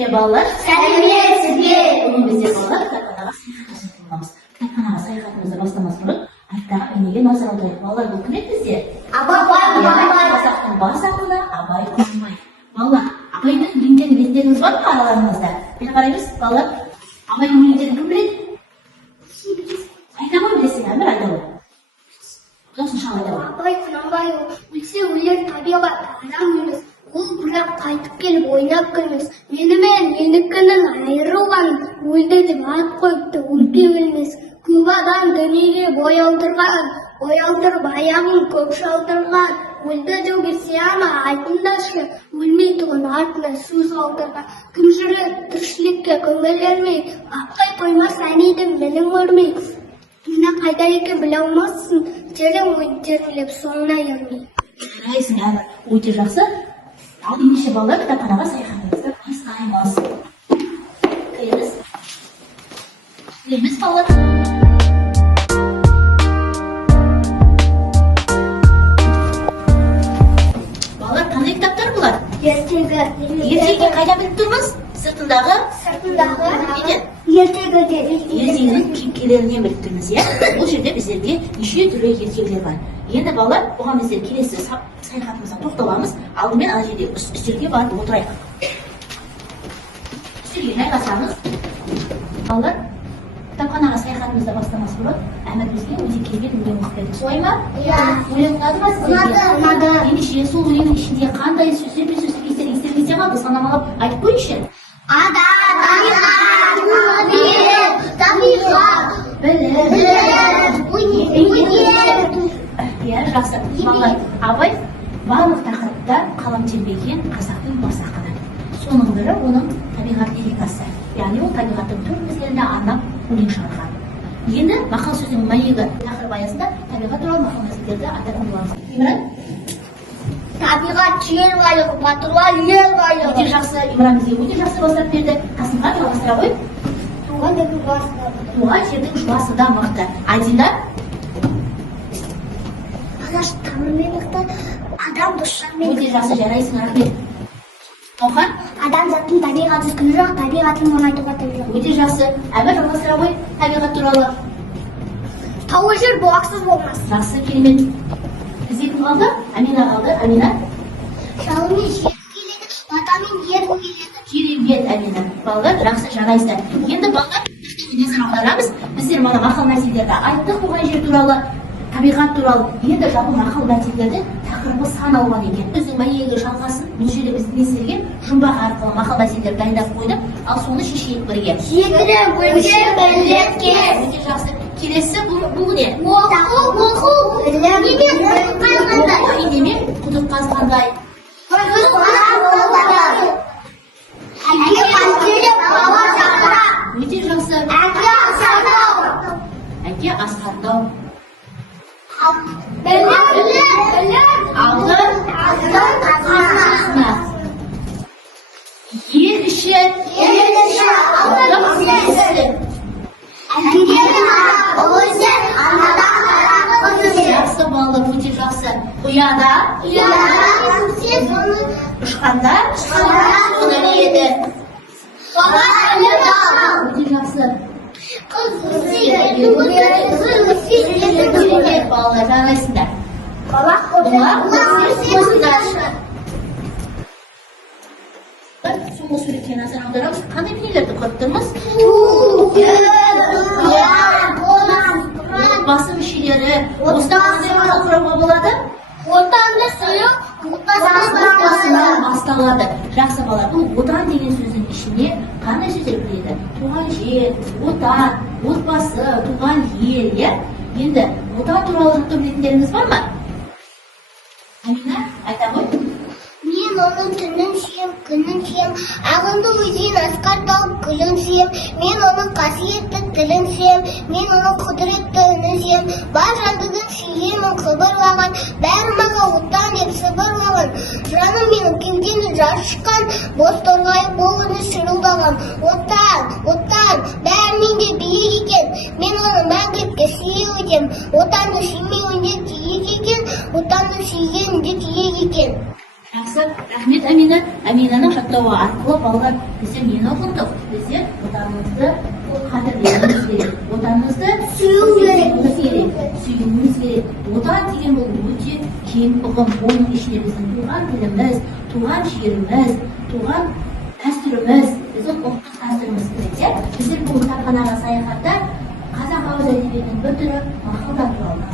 Сәлеметсіздер балалар? Сәлеметсіздер. Бүгін біздер балалар кітапханаға саяхат жасаймыз. Кітапханаға саяхатымызды бастамас бұрын арттағы бейнеге назар аударайық. Балалар, бұл кім еді біздер? Абай. Қазақтың бас ақыны Абай Құнанбай. Балалар, Абайдың өлеңдерін білетіндеріңіз бар ма араларыңызда? Бері қараймыз, балалар. Абайдың өлеңдерін кім біледі? Айта ғой, білесің, Әмір, айта ғой. Осыншалық айта ғой. Абай Құнанбай өлсе өлер табиғат арам емес. Ол бірақ қайтып келіп ойнап келмес. Менімен менікінің айырылған өлді деп ат қойыпты, өлке өлмес. Көп адам дүниеге бой алдырып аяғын көп шалдырған. Өлді деу берсе ама айтындашы, өлмейтұғын артына сөз алдырған. Кім жүрек тіршілікке көңіл ермей, апқай қоймас әнейдің білің өрмей. Мені қайда екен біле алмассың, терең өттеріліп соңына ермей. Жарайсың, Әмір, өте жақсы. Ал ендеше балалар, кітапханаға саяхатымызды бастаймыз. Кіреміз балалар. Балалар, қандай кітаптар бұлар? Ертегі қайда біліп тұрмыз? Сыртындағы? Неден? Ертегінің кейіпкерлерінен біліп тұрмыз, иә? Бұл жерде біздерге неше түрлі ертегілер бар. Енді балалар, бұған біздер келесі саяхатымызға тоқталамыз. Алдымен ана жерде үстелге барып отырайық. Үстелге жайғасамыз. Балалар, кітапханаға саяхатымызды бастамас бұрын Әмір бізге өте керемет өлең оқып берді. Солай ма? Иә. Өлең ұнады ма сіздерге? Ұнады. Ендеше сол өлеңнің ішінде қандай сөздер мен сөздер естеріңізде қалды? Санамалап айтып қойыңызшы. Иә, жақсы. Балалар, Абай барлық тақырыпта қалам тербеген қазақтың бас ақыны. Соның бірі оның табиғат лирикасы. Яғни ол табиғаттың түр мезгілінде арнап өлең шығарған. Енді мақал сөздің мәйегі тақырып аясында табиғат туралы мақал мәселелерді айтатын боламыз. Имран? Табиғат жер байлығы, батырлар ел байлығы. Өте жақсы, Имран бізге өте жақсы бастап берді. Қасымға жалғастыра ғой. Туған жердің жуасы да мықты. Айдина? Ағаш тамырмен мықты, адам дұшармен. Өте жақсы, жарайсың, рахмет. Оған? Адамзаттың табиғаты күні жоқ, табиғатын оңайтуға табиғат. Өте жақсы. Әмір жалғастыра ғой табиғат туралы. Таулы жер бұлақсыз болмас. Жақсы, керемет. Бізде кім қалды? Амина қалды. Амина? Жалымен жер келеді, батамен ер келеді. Керемет, Амина. Балалар, жақсы, жарайсың. Енді балалар, назар аударамыз. Біздер мана мақал мәселелерді айттық туған жер туралы, табиғат туралы. Енді жалпы мақал мәселелерді тақырыбы сан алған екен. Өзінің мәйегі жалғасын бұл жерде біздің естілген жұмбақ арқылы мақал мәселелерді дайындап қойдық. Ал соны шешейік бірге. Жетірі бөлше білеткес. Өте жақсы. Келесі бұл не? Оқу, Инемен құдық қазғандай. Өте жақсы. Әке асқандау. Ел ішін жақсы балы, өте жақсы. Ұяда ұшқанда соны еді. Өте жақсы. Балалар, жарайсыңдар. Соңғы суретке назар аударамыз. Қандай бейнелерді көріп тұрмыз? Отбасы мүшелері. Осыдан қандай мақал құруға болады? Отанды сүю Отбасынан басталады. Жақсы балалар, бұл отан деген сөздің ішінде қандай сөздер кіреді? Туған жер, отан, отбасы, туған ел, иә? Енді отан туралы жақты білетіндеріңіз бар ма? Амина, айта ғой. Мен оның түнін сүйем, күнін сүйем, ағынды өзен асқар тауып гүлін сүйем, мен оның қасиетті тілін сүйем, мен оның құдіретті үнін сүйем, бар жандыдың сүйемін қыбырлаған, бәрі маған отан деп сыбырлаған, жаным менің кеудені жарышқан, бос торғай болыны шырылдаған, отан, бәрінен де биік екен, мен оны мәңгілікке сүйеу етем, отанды сүймеуінде тиек екен, отанды сүйгенінде тиек екен. Жақсы, рахмет Амина. Аминаның жаттауы арқылы балалар біздер нені ұғындық? Біздер отанымызды қадірлеуіміз керек. Отанымызды сүюіміз керек. Отан деген бұл өте кең ұғым. Оның ішінде біздің туған тіліміз, туған жеріміз, туған дәстүріміз, біздің ұлттық дәстүріміз керек. Біздер бұл кітапханаға саяхатта қазақ ауыз әдебиетінің бір түрі мақалдар туралы.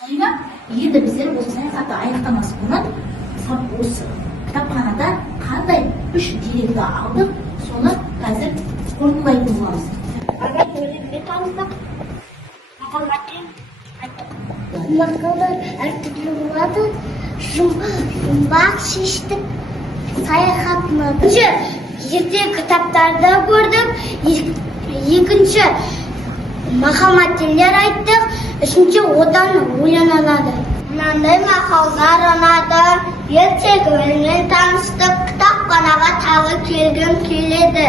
Солай ма? Енді біздер осы саяхатты аяқтамас бұрын осы кітапханада қандай үш деректі алдық, соны қазір қорытындылайтын боламыз. Ана өлеңге таныстық, мақалдар әртүрлі болады, жұмбақ шештік, саяхатмады. Ерте кітаптарда көрдік, екінші мақал-мәтелдер айттық, үшінші одан ойланады. Мынандай мақалдар ұнады, ертегі өлеңмен таныстық, кітапханаға тағы келгім келеді.